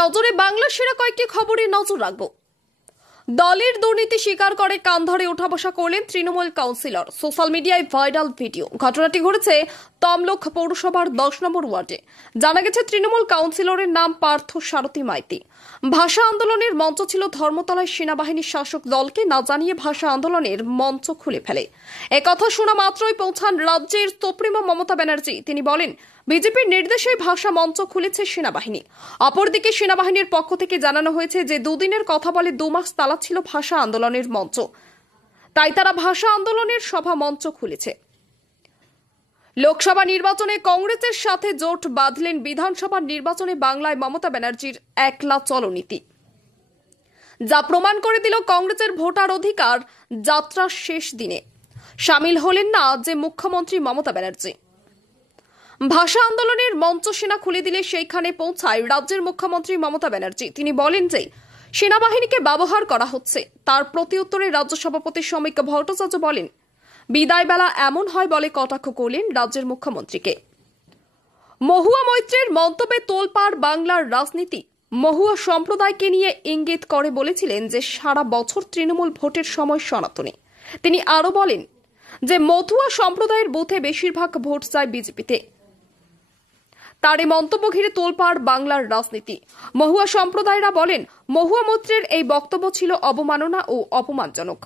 নজরে বাংলা সেরা কয়েকটি খবরে নজর রাখবো। দলের দুর্নীতি স্বীকার করে কান ধরে ওঠা বসা করলেন তৃণমূল কাউন্সিলর। সোশ্যাল মিডিয়ায় ভাইরাল ভিডিও। ঘটনাটি ঘটেছে তমলুক পৌরসভার 10 নম্বর ওয়ার্ডে। জানা গেছে তৃণমূল কাউন্সিলরের নাম পার্থ সারথী মাইতি। ভাষা আন্দোলনের মঞ্চ ছিল ধর্মতলায় সেনাবাহিনীর শাসক দলকে না জানিয়ে ভাষা আন্দোলনের মঞ্চ খুলে ফেলে। একথা শোনা মাত্রই পৌঁছান রাজ্যের সুপ্রিমো মমতা ব্যানার্জি। তিনি বলেন, বিজেপির নির্দেশে ভাষা মঞ্চ খুলেছে সেনাবাহিনী। অপরদিকে সেনাবাহিনীর পক্ষ থেকে জানানো হয়েছে যে দুদিনের কথা বলে 2 মাস তালা ছিল ভাষা আন্দোলনের মঞ্চ, তাই তারা ভাষা আন্দোলনের সভা মঞ্চ খুলেছে। লোকসভা নির্বাচনে কংগ্রেসের সাথে জোট বাঁধলেন। বিধানসভা নির্বাচনে বাংলায় মমতা ব্যানার্জির একলা চলনীতি, যা প্রমাণ করে দিল কংগ্রেসের ভোটার অধিকার যাত্রার শেষ দিনে সামিল হলেন না যে মুখ্যমন্ত্রী মমতা ব্যানার্জি। ভাষা আন্দোলনের মঞ্চ সেনা খুলে দিলে সেইখানে পৌঁছায় রাজ্যের মুখ্যমন্ত্রী মমতা ব্যানার্জি। তিনি বলেন যে সেনাবাহিনীকে ব্যবহার করা হচ্ছে। তার প্রতি উত্তরে রাজ্য সভাপতি শ্রমিক ভট্টাচার্য বলেন, বিদায় বেলা এমন হয় বলে কটাক্ষ করলেন রাজ্যের মুখ্যমন্ত্রীকে। মহুয়া মৈত্রের মন্তব্যে তোলপাড় বাংলার রাজনীতি। মহুয়া সম্প্রদায়কে নিয়ে ইঙ্গিত করে বলেছিলেন যে সারা বছর তৃণমূল ভোটের সময় সনাতনী। তিনি আরো বলেন যে মতুয়া সম্প্রদায়ের বুথে বেশিরভাগ ভোট যায় বিজেপিতে। তার এই মন্তব্য ঘিরে তোলপাড় বাংলার রাজনীতি। মহুয়া সম্প্রদায়রা বলেন, মহুয়া মৈত্রের এই বক্তব্য ছিল অবমাননা ও অপমানজনক।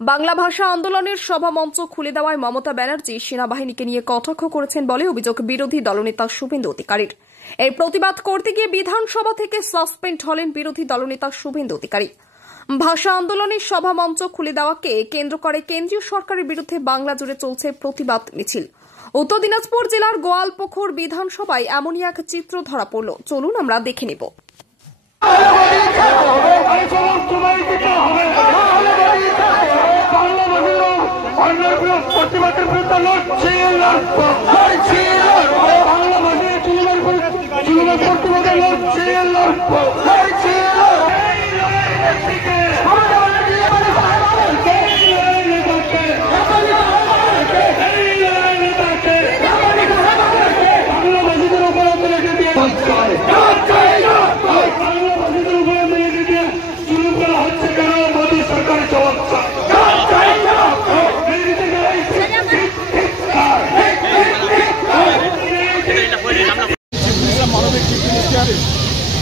বাংলা ভাষা আন্দোলনের সভা মঞ্চ খুলে দেওয়ায় মমতা ব্যানার্জি সেনাবাহিনীকে নিয়ে কটাক্ষ করেছেন বলে অভিযোগ বিরোধী দলনেতা শুভেন্দু অধিকারীর। এই প্রতিবাদ করতে গিয়ে বিধানসভা থেকে সাসপেন্ড হলেন বিরোধী দলনেতা শুভেন্দু অধিকারী। ভাষা আন্দোলনের সভা মঞ্চ খুলে দেওয়াকে কেন্দ্র করে কেন্দ্রীয় সরকারের বিরুদ্ধে বাংলা জুড়ে চলছে প্রতিবাদ মিছিল। উত্তর দিনাজপুর জেলার গোয়ালপুকুর বিধানসভায় এমনই এক চিত্র ধরা পড়ল। চলুন আমরা দেখে নেব।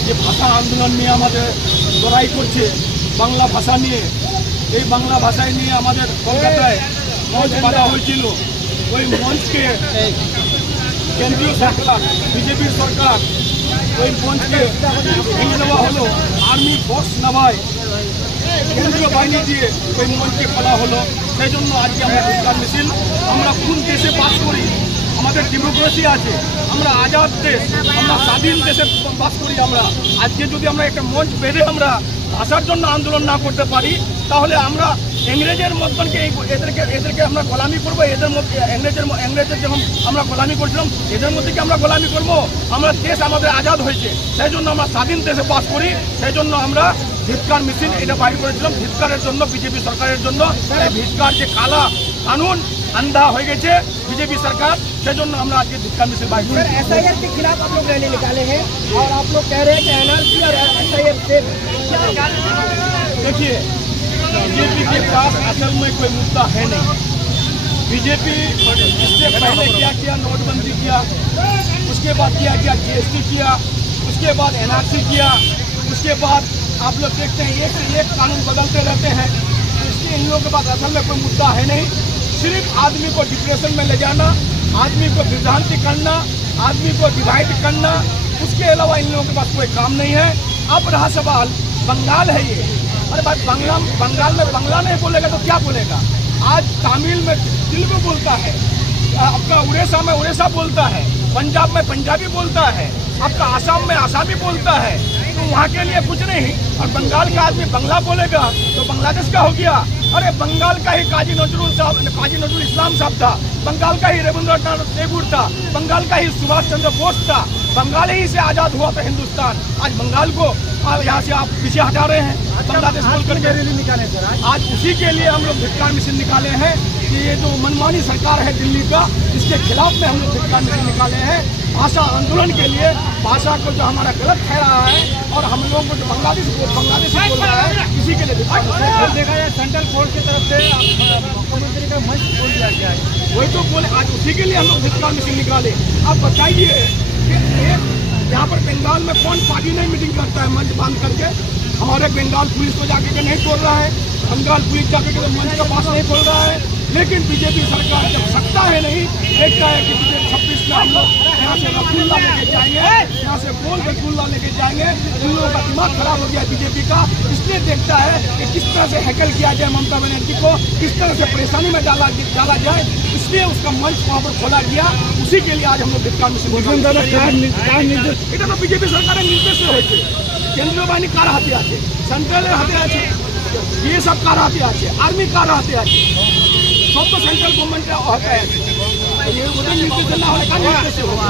যে ভাষা আন্দোলন নিয়ে আমাদের লড়াই করছে বাংলা ভাষা নিয়ে, এই বাংলা ভাষায় নিয়ে আমাদের কলকাতায় মঞ্চ বাঁধা হয়েছিল। ওই মঞ্চকে কেন্দ্রীয় সরকার, বিজেপির সরকার, ওই মঞ্চকে ভেঙে দেওয়া হলো। আর্মি ফোর্স নামায় কেন্দ্রীয় বাহিনী দিয়ে ওই মঞ্চকে ফেলা হলো। সেই জন্য আজকে আমরা ধিক্কার মিছিল। আমরা কোন দেশে বাস করি? আমাদের ডেমোক্রেসি আছে, আমরা আজাদ দেশ, আমরা স্বাধীন দেশে বাস করি। আমরা আজকে যদি আমরা একটা মঞ্চ বেঁধে আমরা ভাষার জন্য আন্দোলন না করতে পারি, তাহলে আমরা ইংরেজের মতনকে এদেরকে আমরা গোলামি করবো। এদের মধ্যে ইংরেজের যেমন আমরা গোলামি করছিলাম, এদের মধ্যে কি আমরা গোলামি করবো? আমরা দেশ আমাদের আজাদ হয়েছে, সেই জন্য আমরা স্বাধীন দেশে বাস করি। সেই জন্য আমরা ধিক্কার মিছিল এটা বাইর করেছিলাম ধিক্কারের জন্য, বিজেপি সরকারের জন্য। এই ধিক্কার যে কালা কানুন আন্ধা হয়ে গেছে बीजेपी सरकार, सेजन हमरा आज के धिक्कार मिছিল বাইর করেছি। एसआईआर के खिलाफ आप लोग रैली निकाले हैं और आप लोग कह रहे हैं कि एनआरसी और एसआईआर से देखिए, बीजेपी के पास असल में कोई मुद्दा है नहीं। बीजेपी इससे पहले क्या किया, नोटबंदी किया, उसके बाद क्या किया, जीएसटी किया, उसके बाद एनआरसी किया, उसके बाद आप लोग देखते हैं एक से एक कानून बदलते रहते हैं। इसलिए इन लोगों के पास असल में कोई मुद्दा है नहीं। सिर्फ आदमी को डिप्रेशन में ले जाना, आदमी को विभ्रांति करना, आदमी को डिवाइड करना, उसके अलावा इन लोगों के पास कोई काम नहीं है। अब रहा सवाल, बंगाल है ये, अरे भाई बंगाल में बंगला नहीं बोलेगा तो क्या बोलेगा? आज तमिल में तेलुगु बोलता है, आपका उड़ीसा में उड़ीसा बोलता है, पंजाब में पंजाबी बोलता है, आपका आसाम में आसामी बोलता है। तो वहाँ के लिए कुछ नहीं। और बंगाल का आदमी बंगला बोलेगा तो बांग्लादेश का हो गया। अरे बंगाल का ही काजी नजरुल इस्लाम साहब था, बंगाल का ही रविंद्रनाथ टैगोर था, बंगाल का ही सुभाष चंद्र बोस था। बंगाल ही से आजाद हुआ था हिंदुस्तान। आज बंगाल को यहाँ से आप पीछे हटा रहे हैं, बांग्लादेश बोल करके रैली निकाले। आज उसी के लिए हम लोग धिक्कार मिছিল निकाले हैं कि ये जो मनमानी सरकार है दिल्ली का, इसके खिलाफ में हम लोग धिक्कार मिছিল निकाले हैं। भाषा आंदोलन के लिए भाषा को जो हमारा गलत ठहरा है और हम लोगों को जो बांग्लादेशी बोल रहा है इसी के लिए देखा जाए सेंट्रल कोर्ट की तरफ से मुख्यमंत्री का मंच खोल दिया गया है। वही तो बोले आज उसी के लिए हम लोग धिक्कार मीटिंग निकाले। आप बताइए यहाँ पर बंगाल में कौन पार्टी नहीं मीटिंग करता है मंच बांध करके? हमारे बंगाल पुलिस को जाके के नहीं खोल रहा है, बंगाल पुलिस जाके के मंच का पास नहीं खोल रहा है। लेकिन बीजेपी सरकार जब सकता है नहीं, देखता है कि 26 में हम लोग यहाँ से रसगुल्ला लेके जाएंगे, यहाँ से बोल रसगुल्ला लेके जाएंगे, उन लोगों का दिमाग खराब हो गया बीजेपी का। इसलिए देखता है कि किस तरह से हैकल किया जाए ममता बनर्जी को, किस तरह से परेशानी में डाला जाए, इसलिए उसका मंच वहाँ पर खोला गया। उसी के लिए आज हम लोग धिक्कार मिशन এটা তো বিজেপি সরকারের নির্দেশে হয়েছে। কেন্দ্রীয় বাহিনী কার হাতে আছে? সেন্ট্রালের হাতে আছে, বিএসএফ কার হাতে আছে, আর্মি কার হাতে আছে, সব তো সেন্ট্রাল গভর্নমেন্টের হাতে আছে। ওদের নির্দেশে না হলে কার নির্দেশে হবে?